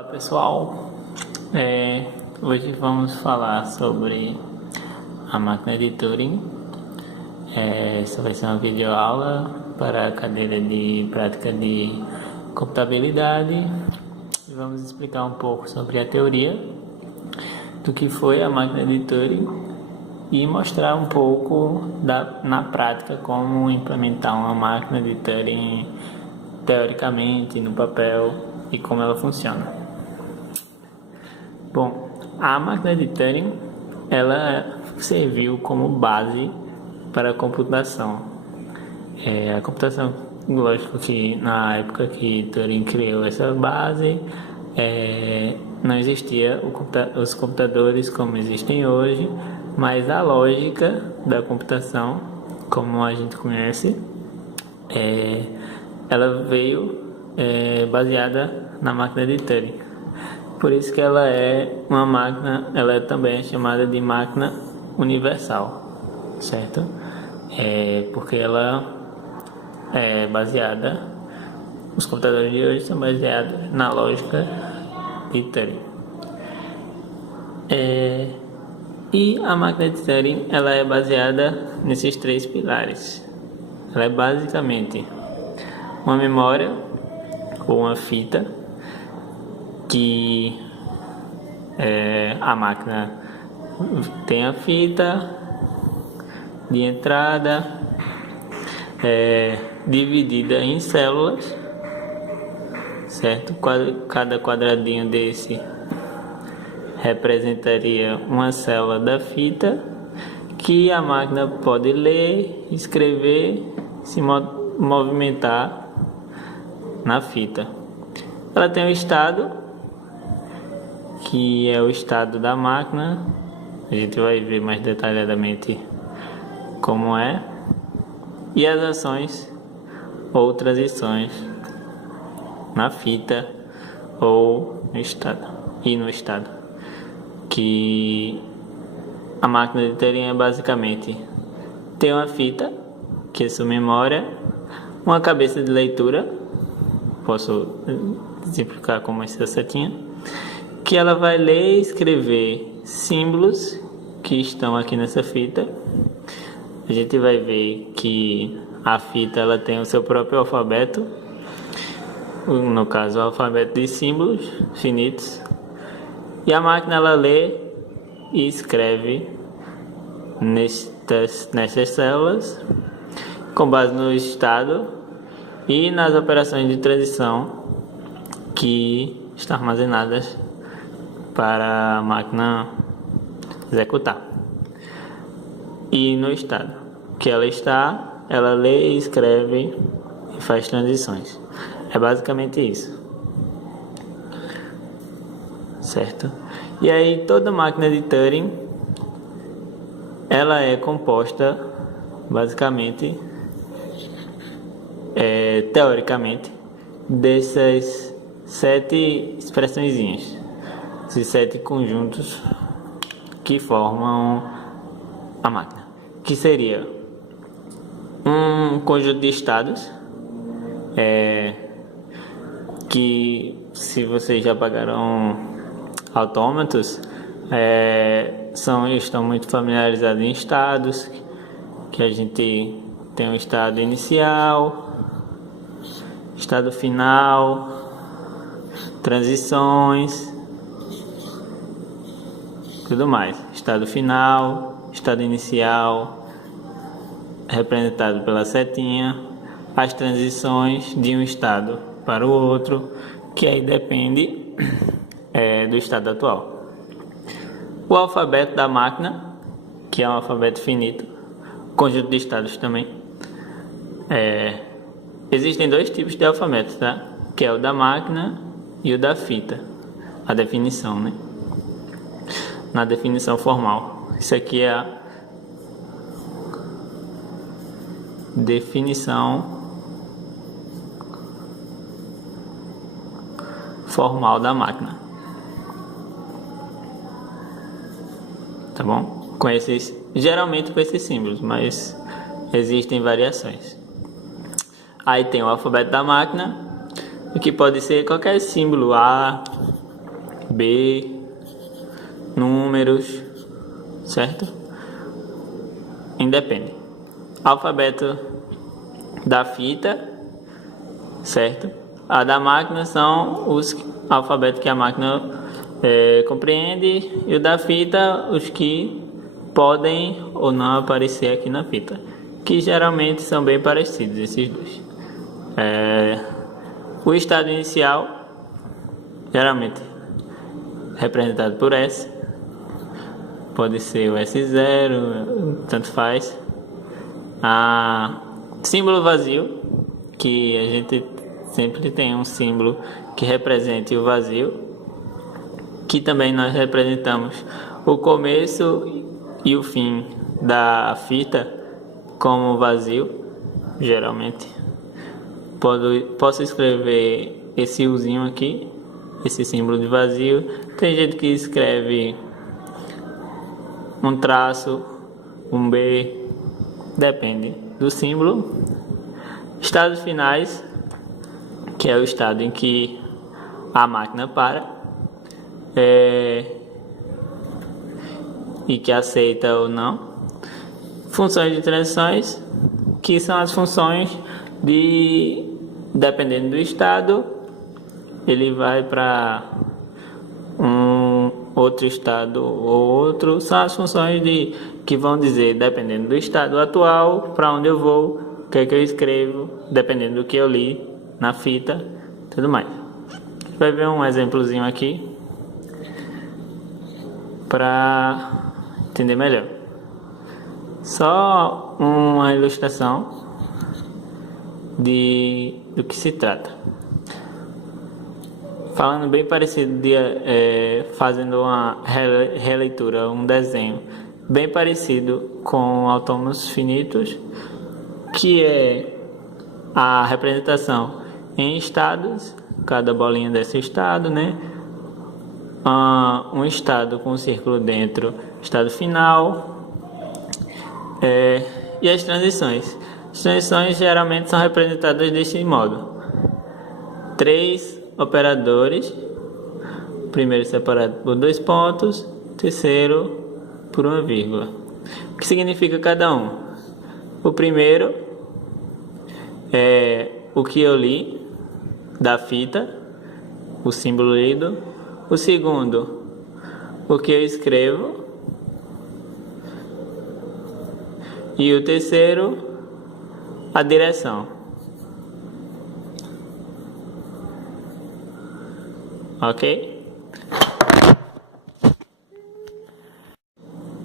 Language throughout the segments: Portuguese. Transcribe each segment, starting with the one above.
Olá pessoal, hoje vamos falar sobre a máquina de Turing. Essa vai ser uma videoaula para a cadeira de prática de computabilidade e vamos explicar um pouco sobre a teoria do que foi a máquina de Turing e mostrar um pouco na prática como implementar uma máquina de Turing teoricamente no papel e como ela funciona. Bom, a máquina de Turing ela serviu como base para a computação. A computação, lógico que na época que Turing criou essa base, não existia os computadores como existem hoje, mas a lógica da computação, como a gente conhece, ela veio baseada na máquina de Turing. Por isso que ela é uma máquina, ela também é chamada de máquina universal, certo? Porque ela é baseada, os computadores de hoje são baseados na lógica de Turing. E a máquina de Turing, ela é baseada nesses três pilares. Ela é basicamente uma memória ou uma fita que a máquina tem a fita de entrada dividida em células, certo? Cada quadradinho desse representaria uma célula da fita que a máquina pode ler, escrever, se movimentar na fita. Ela tem o estado, que é o estado da máquina. A gente vai ver mais detalhadamente como é. E as ações ou transições na fita ou no estado. E no estado. Que a máquina de Turing é basicamente ter uma fita, que é sua memória, uma cabeça de leitura, posso exemplificar como essa setinha, que ela vai ler e escrever símbolos que estão aqui nessa fita. A gente vai ver que a fita ela tem o seu próprio alfabeto, no caso o alfabeto de símbolos finitos, e a máquina ela lê e escreve nessas células com base no estado e nas operações de transição que estão armazenadas para a máquina executar. E no estado que ela está, ela lê, escreve e faz transições. É basicamente isso, certo? E aí toda máquina de Turing ela é composta basicamente, teoricamente, dessas 7 expressõezinhas, esses 7 conjuntos que formam a máquina, que seria um conjunto de estados, que se vocês já pagaram autômatos, estão muito familiarizados em estados, que a gente tem um estado inicial, estado final, transições, tudo mais. Estado final, estado inicial, representado pela setinha, as transições de um estado para o outro, que aí depende do estado atual. O alfabeto da máquina, que é um alfabeto finito, conjunto de estados também. Existem 2 tipos de alfabeto, tá? Que é o da máquina e o da fita. A definição, né? Na definição formal. Isso aqui é a definição formal da máquina. Tá bom? Geralmente com esses símbolos, mas existem variações. Aí tem o alfabeto da máquina, que pode ser qualquer símbolo, A, B, números, certo? Independe. Alfabeto da fita, certo? A da máquina são os alfabetos que a máquina compreende, e o da fita, os que podem ou não aparecer aqui na fita, que geralmente são bem parecidos esses dois. O estado inicial, geralmente representado por S, pode ser o S0, tanto faz. Símbolo vazio, que a gente sempre tem um símbolo que represente o vazio, que também nós representamos o começo e o fim da fita como vazio, geralmente. Posso escrever esse Uzinho aqui, esse símbolo de vazio. Tem gente que escreve um traço, um B, depende do símbolo. Estados finais, que é o estado em que a máquina para e que aceita ou não. Funções de transições, que são as funções dependendo do estado, ele vai para um outro estado ou outro. São as funções que vão dizer, dependendo do estado atual, para onde eu vou, o que é que eu escrevo, dependendo do que eu li na fita, tudo mais. Vai ver um exemplozinho aqui para entender melhor. Só uma ilustração do que se trata. Falando bem parecido, fazendo uma releitura, um desenho bem parecido com autômatos finitos, que é a representação em estados, cada bolinha desse estado, né? Um estado com um círculo dentro, estado final, e as transições. As transições geralmente são representadas deste modo: 3 operadores, primeiro separado por 2 pontos, terceiro por uma vírgula. O que significa cada um? O primeiro é o que eu li da fita, o símbolo lido. O segundo, o que eu escrevo. E o terceiro, a direção. Ok?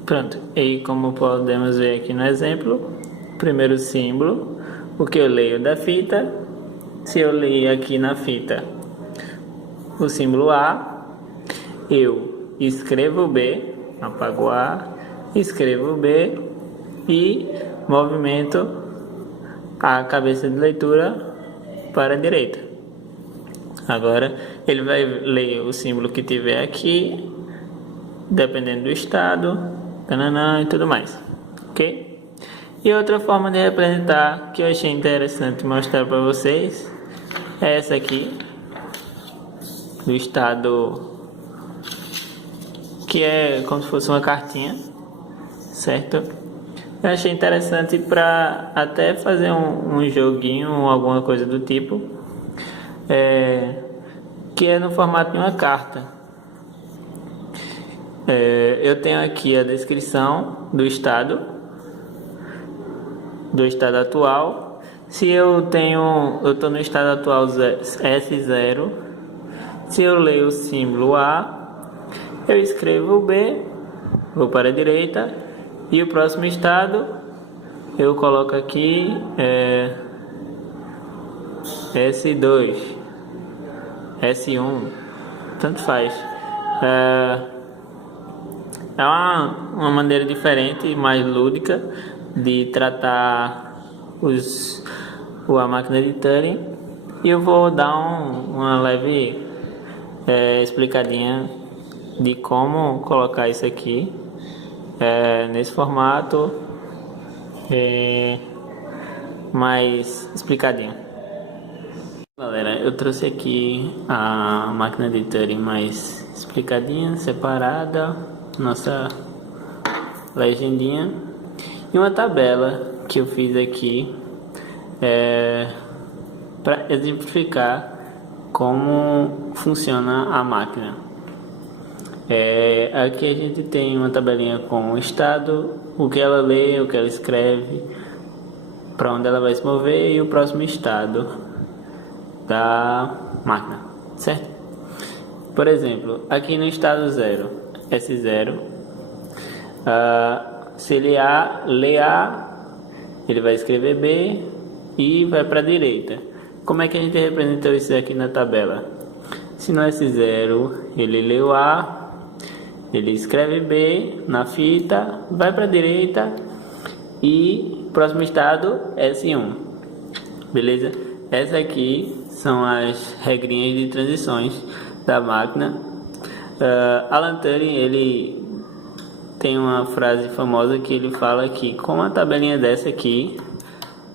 Pronto. E como podemos ver aqui no exemplo, primeiro símbolo, o que eu leio da fita. Se eu li aqui na fita o símbolo A, eu escrevo B, apago A, escrevo B e movimento a cabeça de leitura para a direita. Agora ele vai ler o símbolo que tiver aqui, dependendo do estado, tananã, e tudo mais, ok? E outra forma de representar que eu achei interessante mostrar para vocês é essa aqui, do estado, que é como se fosse uma cartinha, certo? Eu achei interessante para até fazer um joguinho ou alguma coisa do tipo, que é no formato de uma carta. Eu tenho aqui a descrição do estado atual. Se eu estou no estado atual S0, se eu leio o símbolo A, eu escrevo o B, vou para a direita, e o próximo estado eu coloco aqui S2, S1, tanto faz. É uma maneira diferente e mais lúdica de tratar a máquina de Turing, e eu vou dar uma leve explicadinha de como colocar isso aqui nesse formato mais explicadinho. Galera, eu trouxe aqui a máquina de Turing mais explicadinha, separada, nossa legendinha e uma tabela que eu fiz aqui para exemplificar como funciona a máquina. Aqui a gente tem uma tabelinha com o estado, o que ela lê, o que ela escreve, para onde ela vai se mover e o próximo estado da máquina, certo? Por exemplo, aqui no estado 0, S0, se ele lê A, ele vai escrever B e vai para a direita. Como é que a gente representou isso aqui na tabela? Se no S0 ele leu A, ele escreve B na fita, vai para a direita e próximo estado S1. Beleza? Essa aqui são as regrinhas de transições da máquina. Alan Turing, ele tem uma frase famosa que ele fala que com uma tabelinha dessa aqui,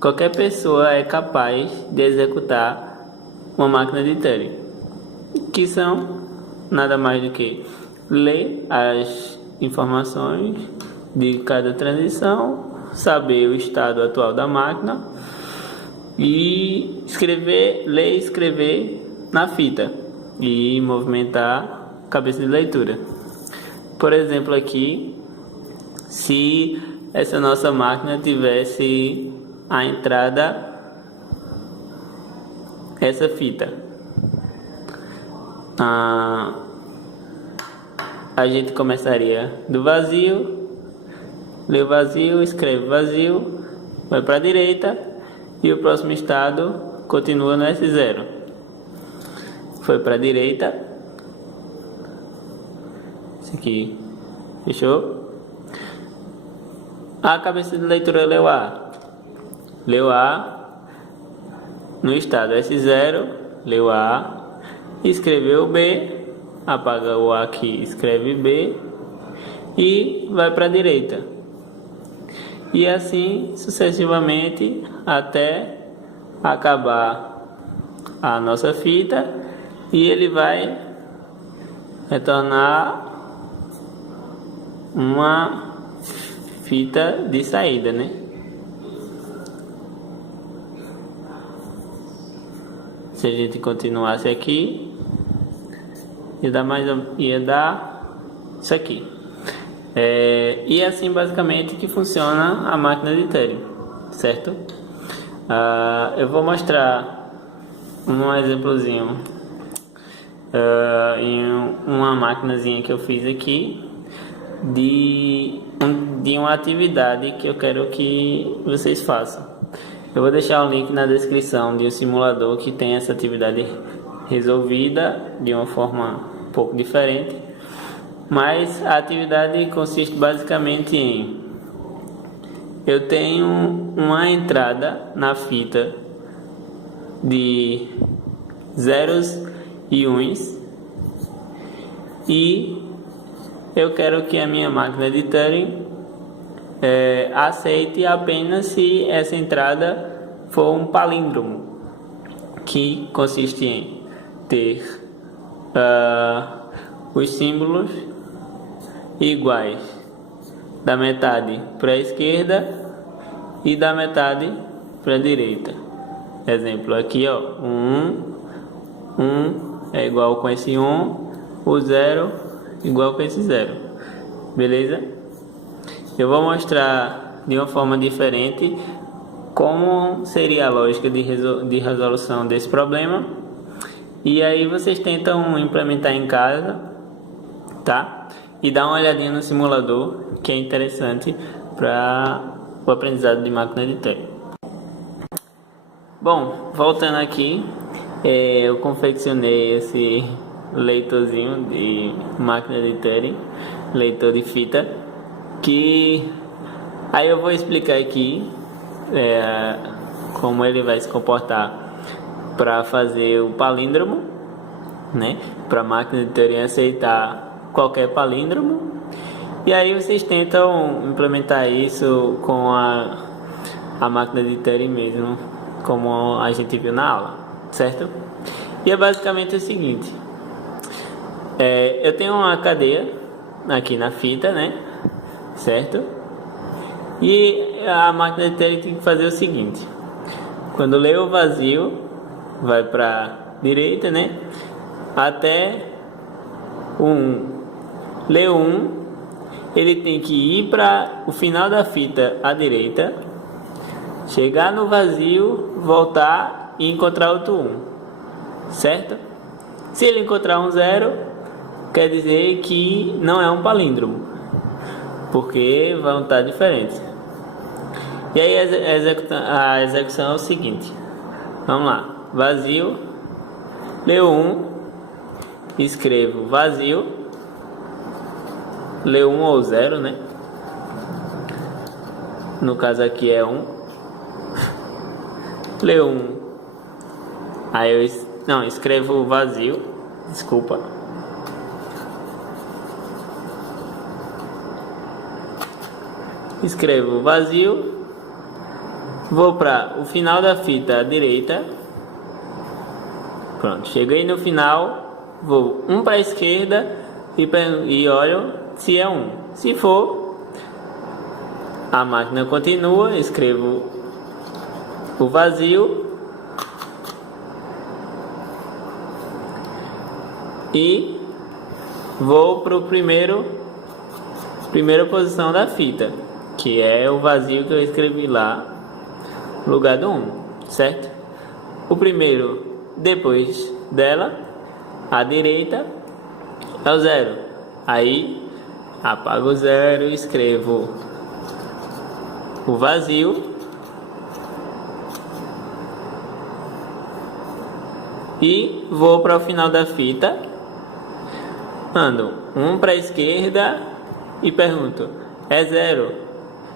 qualquer pessoa é capaz de executar uma máquina de Turing, que são nada mais do que ler as informações de cada transição, saber o estado atual da máquina e ler e escrever na fita e movimentar a cabeça de leitura. Por exemplo, aqui, se essa nossa máquina tivesse a entrada essa fita, a gente começaria do vazio, lê o vazio, escreve vazio, vai para a direita e o próximo estado continua no S0. Foi para a direita, esse aqui, fechou? A cabeça de leitura leu A no estado S0, leu A, escreveu B, apaga o A aqui, escreve B e vai para a direita. E assim sucessivamente até acabar a nossa fita e ele vai retornar uma fita de saída, né? Se a gente continuasse aqui, ia dar isso aqui. E é assim basicamente que funciona a máquina de Turing, certo? Eu vou mostrar um exemplozinho em uma maquinazinha que eu fiz aqui de uma atividade que eu quero que vocês façam. Eu vou deixar um link na descrição de um simulador que tem essa atividade resolvida de uma forma um pouco diferente, mas a atividade consiste basicamente em: eu tenho uma entrada na fita de zeros e uns e eu quero que a minha máquina de Turing aceite apenas se essa entrada for um palíndromo, que consiste em ter os símbolos iguais da metade para a esquerda e da metade para a direita. Exemplo aqui, ó, 1 é igual com esse 1, o 0 igual com esse 0. Beleza? Eu vou mostrar de uma forma diferente como seria a lógica de resolução desse problema. E aí vocês tentam implementar em casa, tá? E dá uma olhadinha no simulador, que é interessante para o aprendizado de máquina de Turing. Bom, voltando aqui, eu confeccionei esse leitorzinho de máquina de Turing, leitor de fita, que aí eu vou explicar aqui como ele vai se comportar para fazer o palíndromo, né? Para a máquina de Turing aceitar qualquer palíndromo. E aí vocês tentam implementar isso com a máquina de Turing mesmo, como a gente viu na aula, certo? E é basicamente o seguinte: eu tenho uma cadeia aqui na fita, né? Certo? E a máquina de TR tem que fazer o seguinte: quando lê o vazio, vai para direita, né? Até lê ele tem que ir para o final da fita à direita, chegar no vazio, voltar e encontrar outro 1, certo? Se ele encontrar um 0, quer dizer que não é um palíndromo, porque vão estar diferentes. E aí a execução é o seguinte: vamos lá, vazio, leio 1, escrevo vazio, leio 1 ou 0, né? No caso aqui é 1, leio 1, aí eu escrevo vazio, desculpa. Escrevo vazio, vou para o final da fita à direita. Pronto, cheguei no final, vou para a esquerda e olho se é 1. Se for, a máquina continua, escrevo o vazio e vou para o primeira posição da fita, que é o vazio que eu escrevi lá no lugar do 1, certo? O primeiro depois dela, à direita, é o 0. Aí apago o 0, escrevo o vazio e vou para o final da fita, ando 1 para a esquerda e pergunto: é 0?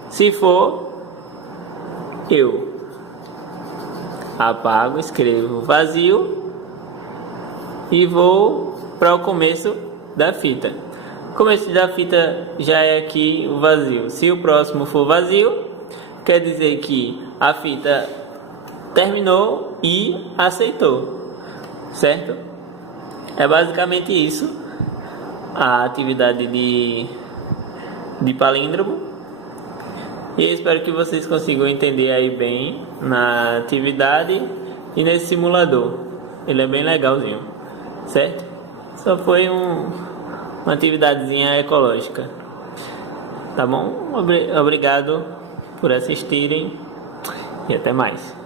Se for, eu apago, escrevo vazio e vou para o começo da fita. O começo da fita já é aqui o vazio. Se o próximo for vazio, quer dizer que a fita terminou e aceitou, certo? É basicamente isso, a atividade de palíndromo. E eu espero que vocês consigam entender aí bem na atividade e nesse simulador. Ele é bem legalzinho, certo? Só foi uma atividadezinha ecológica. Tá bom? Obrigado por assistirem e até mais.